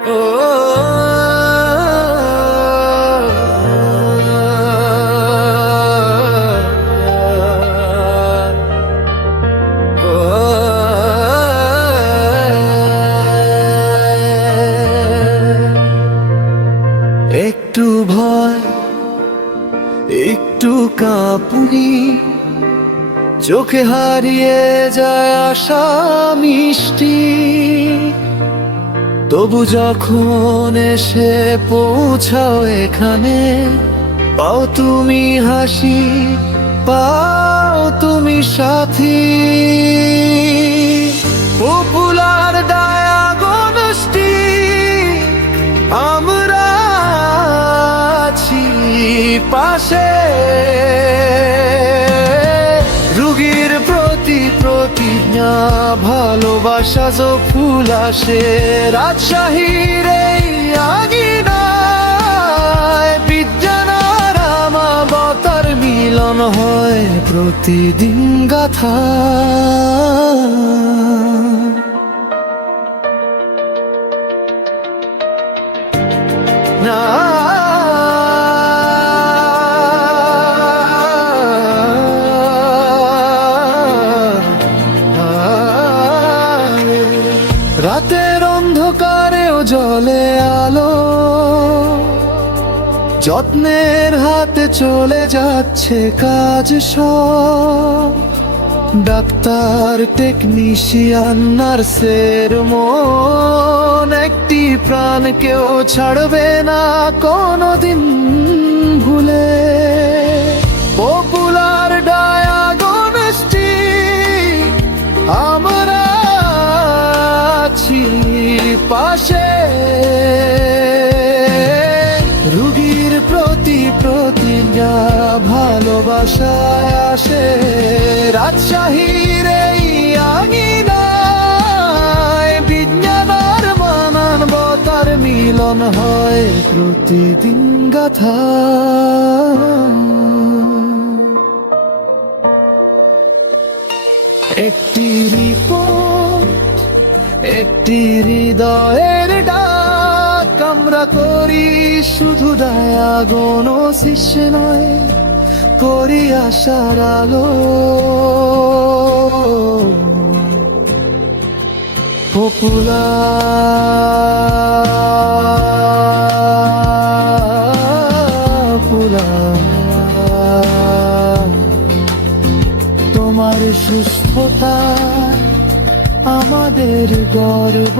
একটু ভয় একটু কাঁপুনি চোখে হারিয়ে যায় আশা মিষ্টি তবু যখন এসে পৌঁছাও এখানে, পাও তুমি হাসি, পাও তুমি সাথী। পপুলার ডায়াগনস্টি আমরা আছি পাশে। প্রতি প্রতিজ্ঞা ভালোবাসা যো ফুল আসে। রাজশাহীর এই আগিনায় বিজ্ঞানার মিলন হয় প্রতিদিন গাথা। রাতের অন্ধকারেও জলে আলো, যত্নের হাতে চলে যাচ্ছে কাজ সব। ডাক্তার, টেকনিশিয়ান, নার্সের মন, একটি প্রাণ কেউ ছাড়বে না, কোনোদিন ভুলে। ভালোবাসায় আসে, রাজশাহীর এই আঙিনায় বিজ্ঞানার মানবতার মিলন হয় প্রতিদিন গাথা। একটি রিপোর্ট, একটি হৃদয়ের ডাক, আমরা করি শুধু ডায়াগন শিষ্য নয়। করি আশার আলো। পপুলার তোমার সুস্থতা আমাদের গর্ব।